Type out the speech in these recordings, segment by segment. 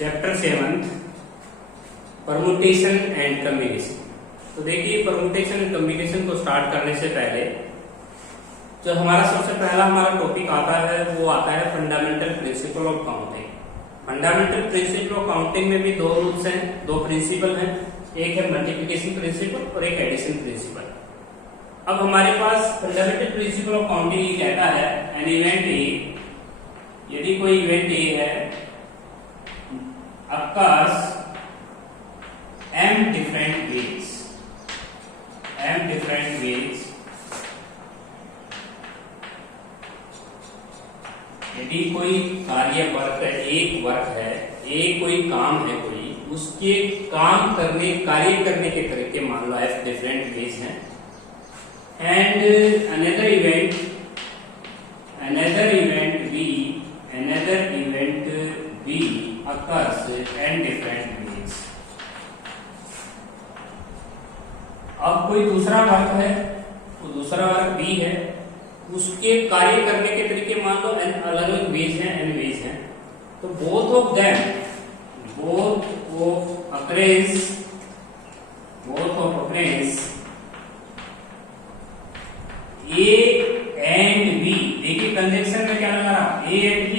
Chapter 7 permutation and combination. तो देखिए permutation and combination को स्टार्ट करने से पहले जो हमारा सबसे पहला हमारा टॉपिक आता है वो आता है fundamental principle of counting. Fundamental principle of counting में भी दो रूल्स हैं, दो प्रिंसिपल हैं, एक है मल्टीप्लिकेशन प्रिंसिपल और एक एडिशन प्रिंसिपल। अब हमारे पास फंडामेंटल प्रिंसिपल ऑफ काउंटिंग ये कहता है एन इवेंट ए, यदि कोई इवेंट ए है occurs m different ways, यदि कोई कार्य वर्क है, एक वर्क है, एक कोई काम है, कोई उसके काम करने कार्य करने के तरीके मान लो f डिफरेंट वेज हैं, and another event b occurs n different ways। अब कोई दूसरा वर्क है, वो दूसरा वर्क b है, उसके कार्य करने के तरीके मान लो अलग अलग वेज हैं, n वेज हैं। तो both of occurrence a and b, देखिए कंजक्शन में क्या लगा रहा a and b,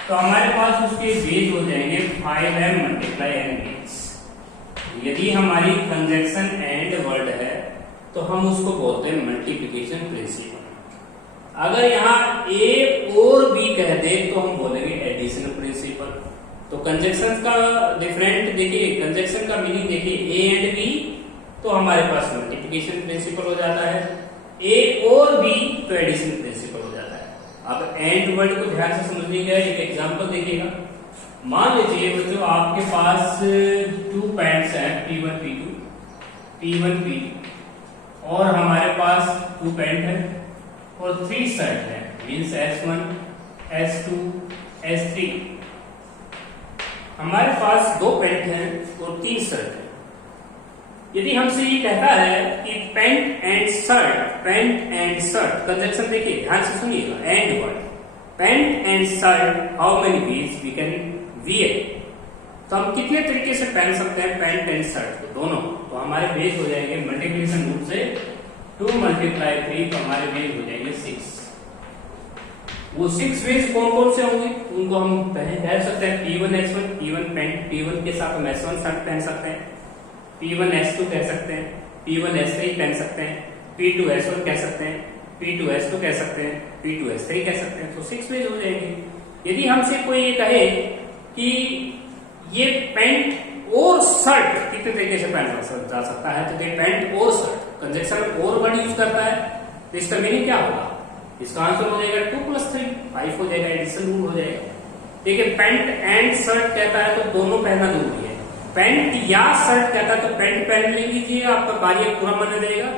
तो हमारे पास उसके बेज हो जाएंगे 5m मल्टीप्लाई n बेज। यदि हमारी कंजक्शन एंड वर्ड है तो हम उसको बोलते हैं मल्टीप्लिकेशन प्रिंसिपल। अगर यहाँ a और b कह दे तो हम बोलेंगे एडिशन प्रिंसिपल। तो कंजक्शन का डिफरेंट देखिए, कंजक्शन का मीनिंग देखिए a एंड b, तो हमारे पास मल्टीप्लिकेशन प्रिंसिपल हो जाता है, a और b तो एडिशन प्रिंसिपल हो जाता है। अब एंड वर्ड को ध्यान से समझने का एक एग्जांपल देखिएगा। मान लीजिए बच्चों आपके पास टू पैंट्स हैं P1 P2 और हमारे पास टू पैंट है और 3 शर्ट है, मींस S1 S2 S3। हमारे पास 2 पैंट हैं और 3 शर्ट है। यदि हमसे ये कहता है कि पैंट एंड शर्ट कंजक्शन देखिए ध्यान से सुनिएगा, and word pant and shirt how many ways we can wear, तो हम कितने तरीके से पहन सकते हैं पैंट एंड शर्ट को दोनों। तो हमारे वेज हो जाएंगे मल्टीप्लिकेशन रूल से 2 × 3, तो हमारे वेज हो जाएंगे 6। वो 6 वेज कौन कौन से होंगे उनको हम कह सकते हैं P1 S1, P1 pant, P1 के साथ हम S1 शर्ट पहन सकते हैं, P1 S2 कह सकते हैं, P1 S3 पहन सकते हैं, P2 S1 कह सकते हैं, P2 S2 कह सकते हैं, P2 S3 कह सकते हैं। तो 6 वेज हो जाएंगे। यदि हमसे कोई ये कहे कि ये पैंट और शर्ट कितने तरीके से पहना जा सकता है, तो ये पैंट और शर्ट कंजक्शन में और वर्ड यूज करता है, तो इसका मीनिंग क्या होगा? इसका आंसर हो जाएगा 2 + 3 5 हो जाएगा, एडिशन रूल हो जाएगा। देखिए पैंट एंड शर्ट कहता है तो दोनों पहनना जरूरी है। पैंट या शर्ट कहता है तो पैंट पहन लीजिए आपका कार्य पूरा माना जाएगा,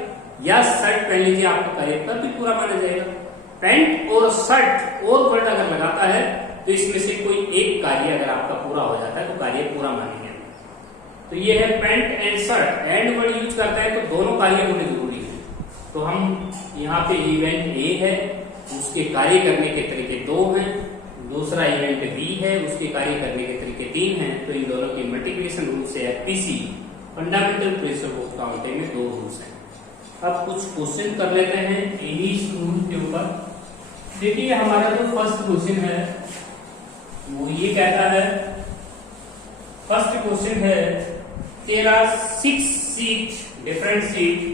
या शर्ट पहन लीजिए आपका कार्य तब भी पूरा माना जाएगा। पैंट और शर्ट और वर्ड अगर लगाता है तो इसमें से कोई एक कार्य अगर आपका पूरा हो जाता है तो कार्य पूरा मानेंगे। तो ये है pant and shirt, and word use करता है तो दोनों कार्य होने जरूरी है। तो हम यहाँ पे इवेंट ए है, उसके कार्य करने के तरीके 2 हैं, दूसरा इवेंट बी है, उसके कार्य करने के तरीके 3 हैं। तो इन दोनों की मल्टीप्लिकेशन रूल से FPC fundamental principle of counting में 2 रूल्स हैं। अब कुछ क्वेश्चन कर लेते हैं इन्हीं रूल के ऊपर। देखिए हमारा जो फर्स्ट क्वेश्चन है वो ये कहता है, फर्स्ट क्वेश्चन है there are 6 seats, different seats,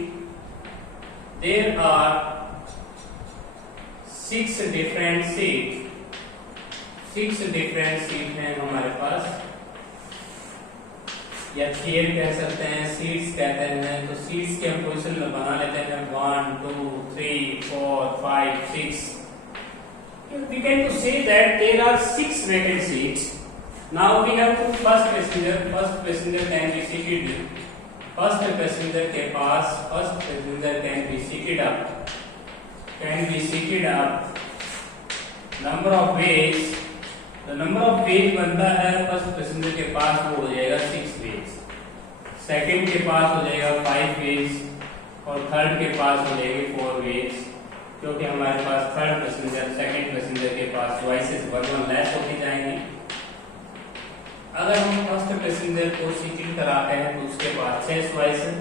there are 6 different seats हैं हमारे पास, या चेयर कह सकते हैं, सीट्स कहते हैं। तो सीट्स के हम पोजिशन में बना लेते हैं 1 2 3 4 5 6। We can to say that there are 6 vacant seats. Now we have to first passenger can be seated, first passenger के पास first passenger can be seated up, number of ways, तो number of ways बनता है first passenger के पास वो हो जाएगा 6 veg, second के पास हो जाएगा 5 वेज और थर्ड के पास हो जाएगी 4 वेज। क्योंकि हमारे पास थर्ड पैसेंजर सेकंड पैसेंजर के पास चॉइसेस 1 1 लेस होती जाएंगी। अगर हम फर्स्ट पैसेंजर को सीटिंग कराते हैं तो उसके पास 6 चॉइस है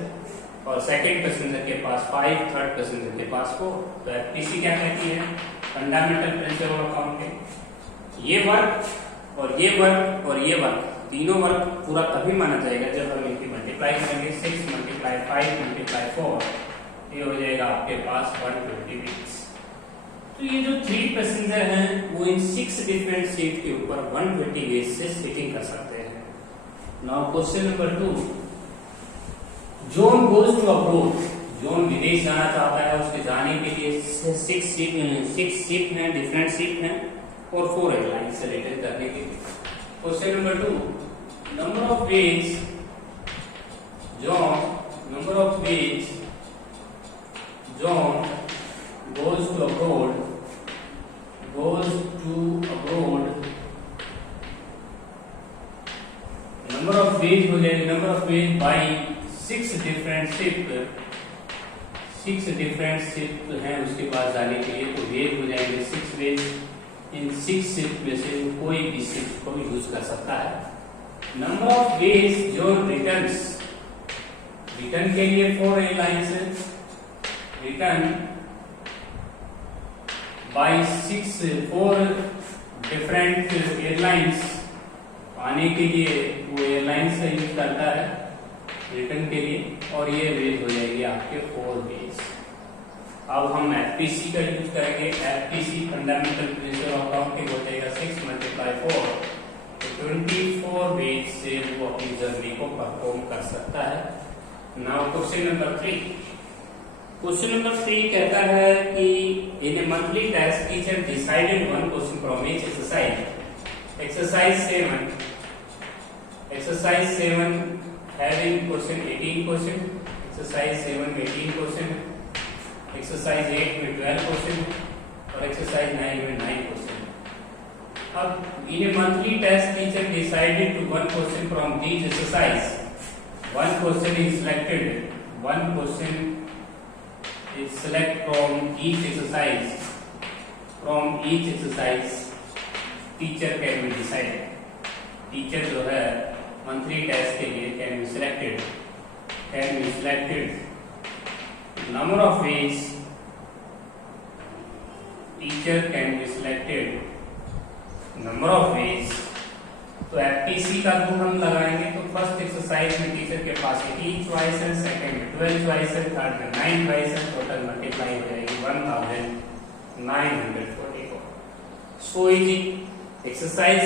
और सेकंड पैसेंजर के पास 5, थर्ड पैसेंजर के पास 4। तो एफपीसी क्या कहती है? Fundamental principle of accounting. ये वर्क और ये वर्क और ये वर्क, तीनों वर्क पूरा तभी माना जाएगा जब हम इनकी मल्टीप्लाई करेंगे। 6 × 5 × 4, ये हो जाएगा आपके पास 120 वीक्स। तो ये जो 3 पैसेंजर हैं वो इन 6 डिफरेंट सीट के ऊपर 120 वीक्स से सीटिंग कर सकते हैं। Now question number 2, John goes to abroad. John विदेश जाना चाहता है, उसके जाने के लिए 6 सीट हैं, डिफरेंट सीट हैं और 4 एयरलाइन सेलेक्ट करने के लिए। Question number 2, number of ways John goes to abroad number of ways हो जाएगा, number of ways by 6 different ship हैं उसके पास जाने के लिए। तो वेज हो जाएंगे 6 वेज। इन 6 शिप में से कोई भी शिप को यूज कर सकता है। Number of ways John return के लिए 4 एयरलाइंस है। रिटर्न by 4 डिफरेंट एयरलाइंस, आने के लिए वो एयरलाइंस का यूज करता है रिटर्न के लिए, और ये वेज हो जाएगी आपके 4 वेज। अब हम एफपीसी का यूज करेंगे। FPC fundamental principle of accounting हो जाएगा 6 × 4, तो 24 वेज से वो अपनी जर्नी को परफॉर्म कर सकता है। Now question number 3। Question number 3 कहता है कि in a monthly test teacher decided 1 question from each exercise. Exercise 7 having question 18 question, exercise 7 में 18 क्वेश्चन, एक्सरसाइज 8 में 12 क्वेश्चन और एक्सरसाइज 9 में 9 क्वेश्चन। अब in a monthly test teacher decided to 1 question from these exercise. 1 question is selected, 1 question is select from each exercise. Teacher can be decided. Teacher जो है monthly test के लिए can be selected. Number of ways teacher can be selected. Number of ways. तो FPC का rule हम लगाएंगे। तो first exercise में टीचर के पास 18 चॉइस है, सेकंड में 12 चॉइस है, थर्ड में 9 चॉइस है, टोटल मल्टीप्लाई हो जाएगी 1944। So easy. एक्सरसाइज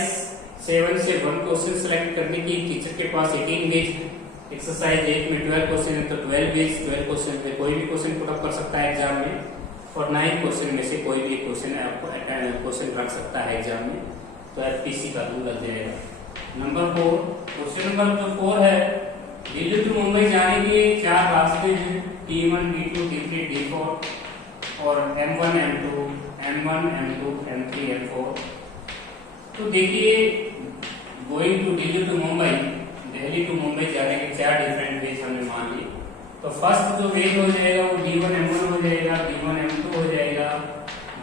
7 से 1 क्वेश्चन सेलेक्ट करने की टीचर के पास 18 वेज है। एक्सरसाइज 8 में 12 क्वेश्चन है तो 12 वेज, 12 क्वेश्चन में कोई भी क्वेश्चन पुट अप कर सकता है एग्जाम में, और 9 क्वेश्चन में से कोई भी क्वेश्चन रख सकता है एग्जाम में। तो एफपीसी का रूल लग जाएगा। नंबर 4, क्वेश्चन नंबर जो 4 है, दिल्ली टू मुंबई जाने के लिए 4 रास्ते हैं, T1, T2, T3, T4 और M1, M2, M3, M4। तो देखिए going to Delhi to Mumbai, Delhi to Mumbai जाने के 4 डिफरेंट वेज हमने मान ली। तो फर्स्ट जो वेज हो जाएगा वो D1, M1 हो जाएगा, D1, M2 हो जाएगा,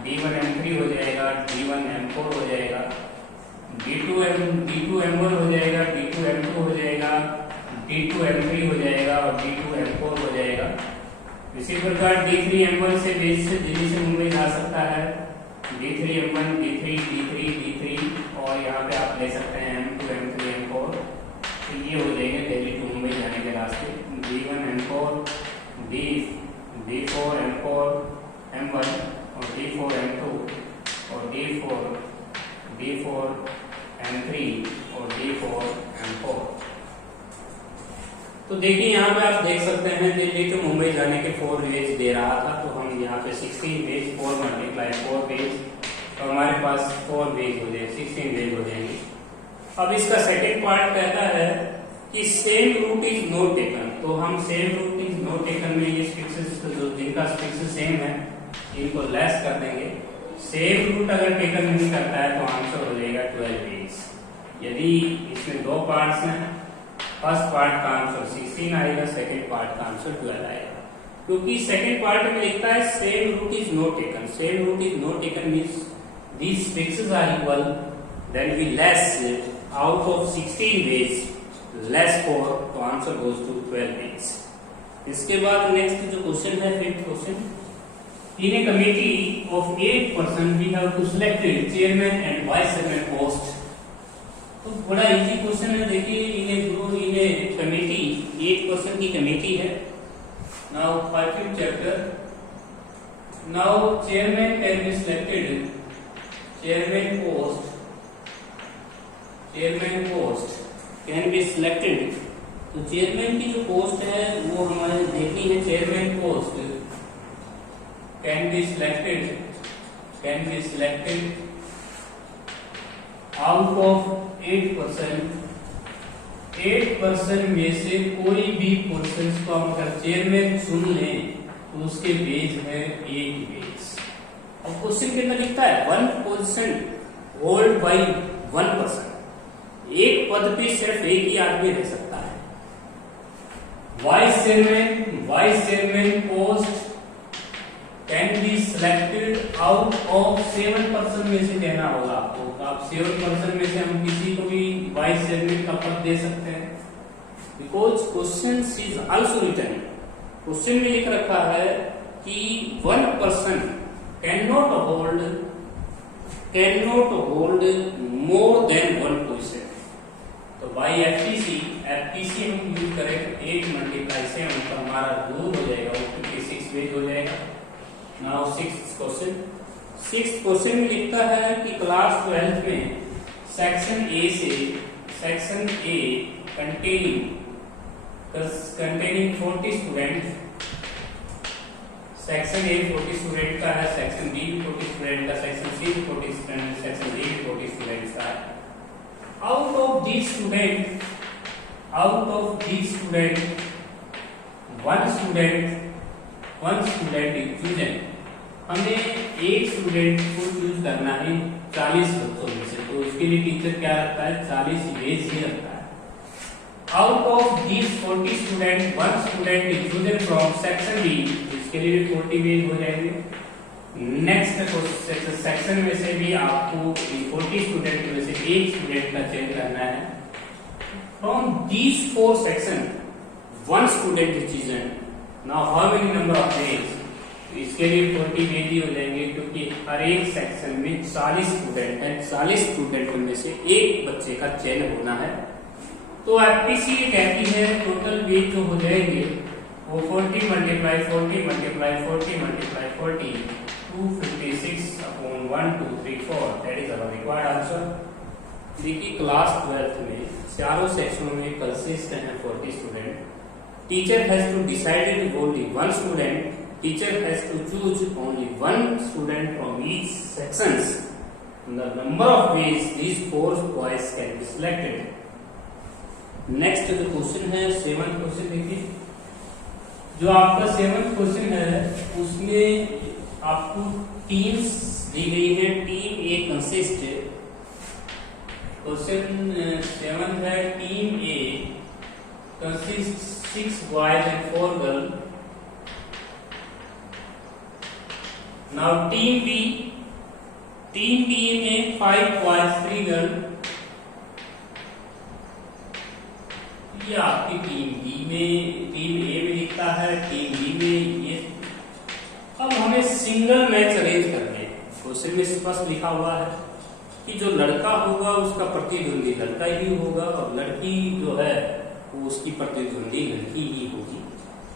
D1, M3 हो जाएगा, D1, M4 हो जाएगा, D2, M1 हो जाएगा, D2, M2 हो जाएगा, D2, M3 हो जाएगा और D2, M4 हो जाएगा। इसी प्रकार D3, M1 से वेज से दिल्ली से मुंबई जा सकता है, D3, M1, D3 और यहाँ पे आप ले सकते हैं M2, M3, M4। तो ये हो जाएंगे दिल्ली टू मुंबई जाने के रास्ते। D1, M4, D4, M4, M1 और D4, M2 और D4, M3 और D4, M4। तो देखिए यहाँ पे आप देख सकते हैं दिल्ली टू मुंबई जाने के 4 वेज दे रहा था, तो हम यहाँ पे 16 वेज 4 × 4 वेज, तो हमारे पास 4 वेज हो जाए 16 वेज हो जाएंगे। अब इसका सेकंड पार्ट कहता है कि same route is not taken. तो हम same route is not taken में ये फिक्सेस जो जिनका फिक्सेस सेम है इनको लेस कर देंगे। सेम रूट अगर टेकन नहीं करता है तो आंसर हो जाएगा 12 वेज। यदि इसमें 2 पार्ट्स हैं, फर्स्ट पार्ट का आंसर 16 आएगा, सेकंड पार्ट का आंसर 12 आएगा, क्योंकि सेकंड पार्ट में लिखता है same route is not taken. Same route is not taken means these fixes are equal then we less out of 16 ways, less 4, तो आंसर goes to 12 ways. इसके बाद next जो क्वेश्चन है, fifth question, in a committee of 8 person we have to select chairman and vice chairman post. तो बड़ा easy question है. देखिए इन ए committee 8 person की कमेटी है. Now 5th chapter. Now chairman can be selected. Chairman post can be selected. तो chairman की जो post है वो हमारे देखनी है. Chairman post can be selected out of 8 person में से कोई भी पर्सन को हम अगर चेयरमैन चुन लें तो उसके बेस है 8 बेस. अब क्वेश्चन के अंदर लिखता है 1 पोजीशन होल्ड बाय 1 पर्सन. एक पद पे सिर्फ एक ही आदमी रह सकता है. Vice chairman post can be selected out of 7 person में से कहना होगा आपको. आप 7 पर्सन में से हम किसी को भी वाइस चेयरमैन का पद दे सकते हैं. Because question is also written. Question में लिख रखा है कि 1 person can not hold more than 1 position. तो बाई एफटीसी हम यूज करें 8 मल्टीप्लाई 7 तो हमारा 2 हो जाएगा, 56 वेज हो जाएगा. नाउ 6th क्वेश्चन में लिखता है कि क्लास 12th में section A containing 40 student. Section A 40 student का है, सेक्शन बी 40 स्टूडेंट का, section C 40 student, section D 40 student का है. Out of these student one student is chosen. हमें एक स्टूडेंट को चूज करना है 40 बच्चों में से. तो उसके लिए टीचर क्या रखता है, 40 बेस ही रखता है. Out of these 40 student 1 student is chosen from section B. इसके लिए भी 40 बेस हो जाएंगे. नेक्स्ट सेक्शन में से भी आपको 40 स्टूडेंट में से एक स्टूडेंट का चयन करना है. From these 4 section 1 student is chosen. Now how many number of base. इसके लिए 40 बेस ही हो जाएंगे क्योंकि हर एक सेक्शन में 40 स्टूडेंट हैं. 40 स्टूडेंट में से एक बच्चे का चयन होना है. तो एफपीसी कहती है टोटल बेस जो हो जाएंगे वो 40 multiply 40 multiply 40 multiply 40 256 upon 1 2 3 4. That is our required answer. देखिए क्लास 12th में चारों सेक्शनों में कंसिस्ट हैं 40 student. Teacher has to decided only 1 student. Teacher has to choose only 1 student from each sections. The number of ways these 4 boys can be selected. Next जो question है 7th question. देखिए जो आपका 7th क्वेश्चन है उसमें आपको teams दी गई है. टीम ए कंसिस्ट. क्वेश्चन 7 है team A consist 6 boys and 4 girls. Now team B में 5 boys 3 girls. ये आपकी टीम बी में, टीम ए में लिखता है, टीम बी में ये. अब हमें सिंगल मैच अरेंज करने हैं. क्वेश्चन में स्पष्ट लिखा हुआ है कि जो लड़का होगा उसका प्रतिद्वंदी लड़का ही होगा और लड़की जो है वो उसकी प्रतिद्वंदी लड़की ही होगी.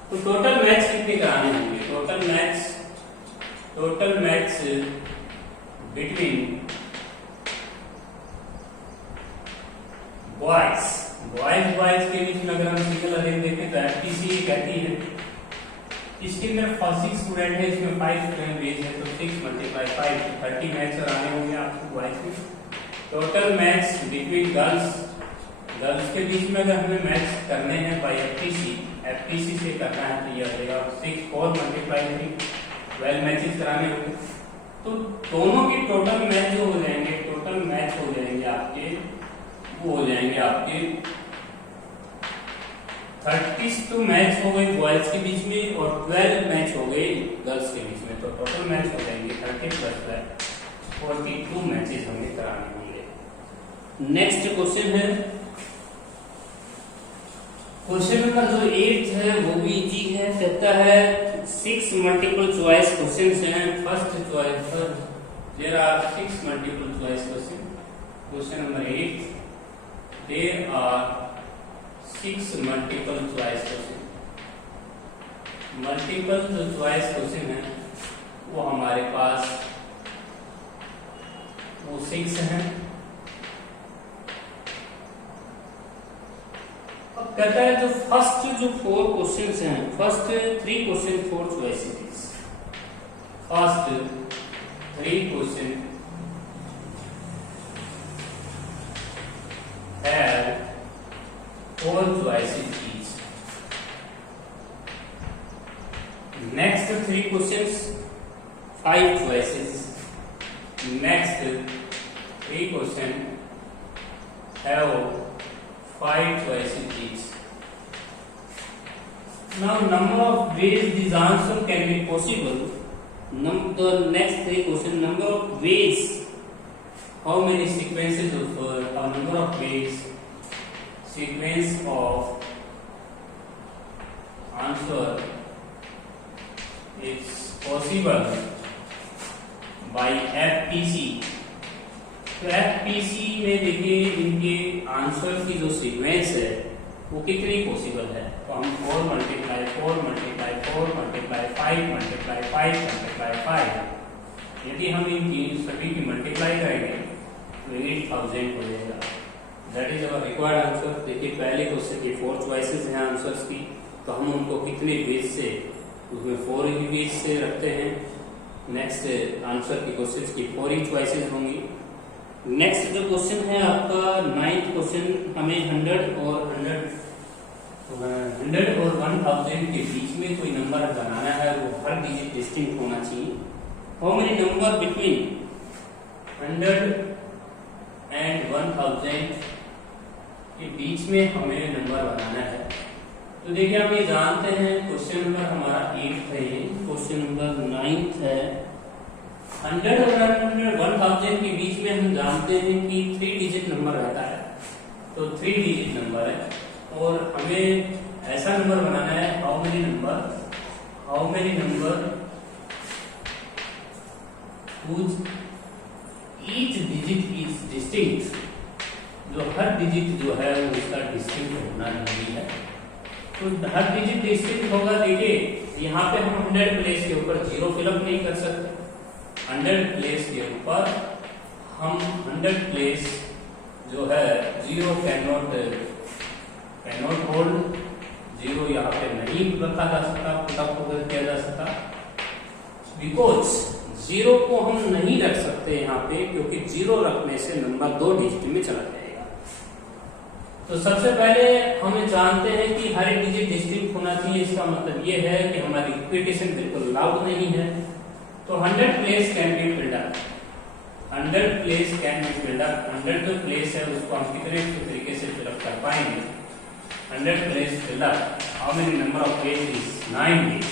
तो टोटल मैच कितने कराने होंगे. टोटल मैच बिटवीन बॉयज के बीच में अगर हम सिंगल अरेंज देखें तो एफटीसी कहती है इसके अंदर 6 स्टूडेंट है, इसमें 5 स्टूडेंट बेस है तो 6 मल्टीप्लाई 5 30 मैच कराने होंगे आपको बॉयज में. टोटल मैच बिटवीन गर्ल्स के बीच में अगर हमें मैच करने हैं बाय एफटीसी से करना है तो यह देगा 6 4 मल्टीप्लाई 3 12 मैचेस कराने होंगे. तो दोनों की टोटल मैच जो हो जाएंगे आपके 32 मैच हो गए बॉयज के बीच में और 12 मैच हो गए गर्ल्स के बीच में. तो टोटल मैच हो जाएंगे 30 + 42 मैचेस हमें कराने होंगे. नेक्स्ट क्वेश्चन है, क्वेश्चन नंबर जो 8 है वो भी इजी है। कहता है 6 मल्टीपल चॉइस क्वेश्चंस हैं। फर्स्ट चॉइस पर there are 6 multiple choice question. Question number 8 there are 6 multiple choice question. Multiple जो चॉइस क्वेश्चन है वो हमारे पास वो 6 हैं। अब कहता है जो फर्स्ट जो 4 क्वेश्चंस हैं, first 3 question 4 choices, first 3 question have 4 choices each. Next 3 questions 5 choices. Next 3 question have 5 choices each. Now number of ways this answer can be possible. The next 3 question, number of ways, how many sequences of number of ways, sequence of answer is possible by FPC. तो FPC में देखिए इनके answer की जो sequence है वो कितनी possible है। तो हम 4 multiply 4 multiply 4 multiply 5 multiply 5 multiply 5, यदि हम इनकी सभी की मल्टीप्लाई करेंगे तो 8000 हो जाएगा। That is our required answer. देखिए पहले क्वेश्चन की 4 चॉइसेस हैं आंसर्स की, तो हम उनको कितने वेज से, उसमें 4 ही वेज से रखते हैं। नेक्स्ट आंसर की क्वेश्चन की 4 ही चॉइसेस होंगी। नेक्स्ट जो क्वेश्चन है आपका 9th क्वेश्चन, हमें 100 और 1000 के बीच में कोई नंबर बनाना है, वो हर डिजिट डिस्टिंक्ट होना चाहिए। How many number between 100 and 1000 के बीच में हमें नंबर बनाना है। तो देखिए हम ये जानते हैं, क्वेश्चन नंबर हमारा 8 है, ये क्वेश्चन नंबर 9th है। 100 और 1000 के बीच में हम जानते हैं कि 3 डिजिट नंबर रहता है, तो 3 डिजिट नंबर है और हमें ऐसा नंबर बनाना है। How many number whose each digit is distinct, जो हर डिजिट जो है वो उसका डिस्टिंक्ट होना जरूरी है। तो हर डिजिट डिस्टिंक्ट होगा। देखिए यहाँ पे हम 100 प्लेस के ऊपर 0 फिलअप नहीं कर सकते। 100 प्लेस के ऊपर हम 100 प्लेस जो है 0 कैन नॉट होल्ड, 0 यहाँ पे नहीं रखा जा सकता, पुटअप किया जा सकता, बिकॉज 0 को हम नहीं रख सकते यहाँ पे, क्योंकि 0 रखने से नंबर 2 डिजिट में चला जाएगा। तो सबसे पहले हमें जानते हैं कि हर एक डिजिट डिस्टिंक्ट होना चाहिए। इसका मतलब ये है कि हमारी रिपीटेशन बिल्कुल अलाउड नहीं है। तो 100 place can be filled up, 100 place can be filled up. 100 जो प्लेस है उसको हम कितने तरीके से फिलअप कर पाएंगे। 100 place filled up, how many number of place is 9 ways,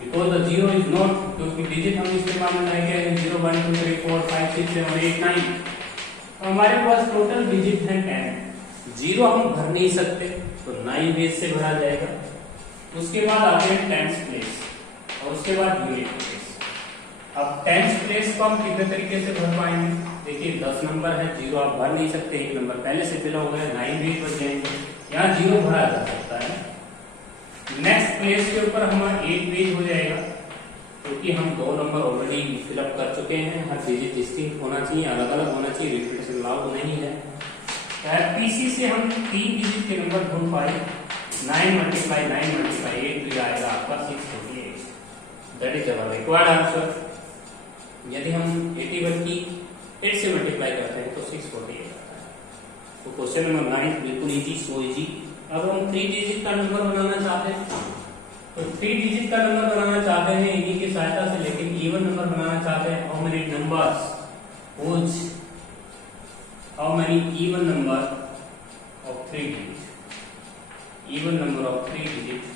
because the 0 is not, क्योंकि डिजिट हम इस्तेमाल में लाएंगे 0 1 2 3 4 5 6 7 8 9। तो हमारे पास टोटल डिजिट है 10। 0 हम भर नहीं सकते, तो 9 वेज से भरा जाएगा। उसके बाद आते हैं 10th प्लेस और उसके बाद यूनिट प्लेस। अब 10th प्लेस को हम कितने तरीके से भर पाएंगे। देखिए 10 नंबर है, 0 आप भर नहीं सकते, एक नंबर पहले से फिल हो गया, 9 वेज बच जाएंगे, यहाँ 0 भरा जा सकता है। नेक्स्ट प्लेस के ऊपर हमारा 8 वेज हो जाएगा, क्योंकि हम 2 नंबर ऑलरेडी फिलअप कर चुके हैं। हर डिजिट डिस्टिंक्ट होना चाहिए, अलग अलग होना चाहिए, रिपीटेशन अलाउड नहीं है। FPC से हम 3 डिजिट के नंबर ढूंढ पाए। 9 मल्टीप्लाई 9 मल्टीप्लाई 8 तो आएगा आपका 648। That is our required answer. यदि हम 81 की 8 से मल्टीप्लाई करते हैं तो 648 आता है। तो क्वेश्चन नंबर 9 बिल्कुल इजी, सो इजी। अब हम 3 डिजिट का नंबर बनाना चाहते हैं, तो 3 डिजिट का नंबर बनाना चाहते हैं इन्हीं की सहायता से, लेकिन इवन नंबर बनाना चाहते हैं। How many numbers whose, how many even number of 3 digits, even number of 3 digits।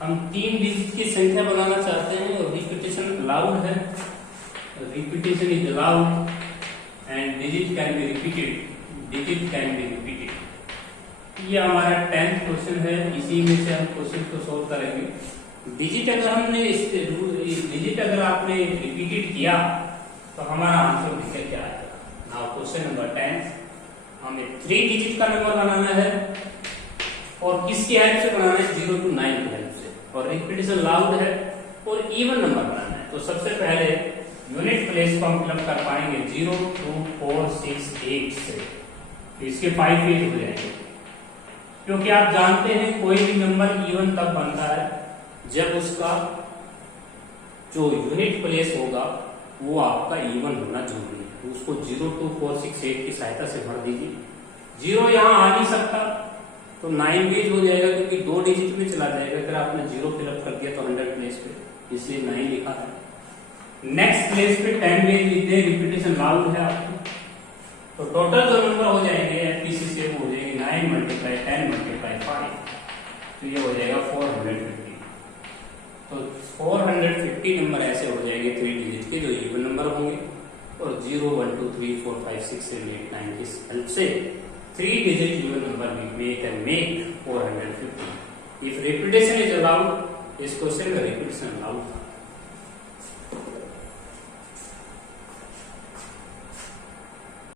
हम 3 डिजिट की संख्या बनाना चाहते हैं और रिपीटेशन अलाउड है, repetition is allowed and digit can be repeated, digit can be repeated. ये हमारा 10th क्वेश्चन है, इसी में से हम क्वेश्चन को सोल्व करेंगे। डिजिट अगर हमने डिजिट अगर आपने रिपीटेड किया तो हमारा आंसर निकल क्या आएगा। नाउ क्वेश्चन नंबर 10, हमें 3 डिजिट का नंबर बनाना है और किसकी हेल्प से बनाना है, 0 to 9 की हेल्प से, और रिपीटेशन लाउड है और इवन नंबर बनाना है। तो सबसे पहले यूनिट प्लेस को हम फिलअप कर पाएंगे 0 2 4 6 8 से, तो इसके 5 पेज हो जाएंगे। क्योंकि आप जानते हैं कोई भी नंबर इवन तब बनता है जब उसका जो यूनिट प्लेस होगा वो आपका इवन होना जरूरी है। तो उसको 0 2 4 6 8 की सहायता से भर दीजिए। 0 यहाँ आ नहीं सकता तो 9 पेज हो जाएगा, क्योंकि 2 डिजिट में चला जाएगा। अगर आपने 0 फिलअप कर दिया तो 100 प्लेस पे, इसलिए 9 लिखा है। नेक्स्ट प्लेस पे 10 पेज लिख दे, रिपीटेशन लाउड है आपकी। तो टोटल जो नंबर हो जाएंगे एफपीसी से वो हो जाएंगे 9 × 10 × 5, तो ये हो जाएगा 450। तो 450 नंबर ऐसे हो जाएंगे 3 डिजिट के जो इवन नंबर होंगे, और 0 1 2 3 4 5 6 7 8 9 की हेल्प से 3 digit even number we can make 450 if repetition is allowed। इस क्वेश्चन का रिपीटेशन अलाउड था।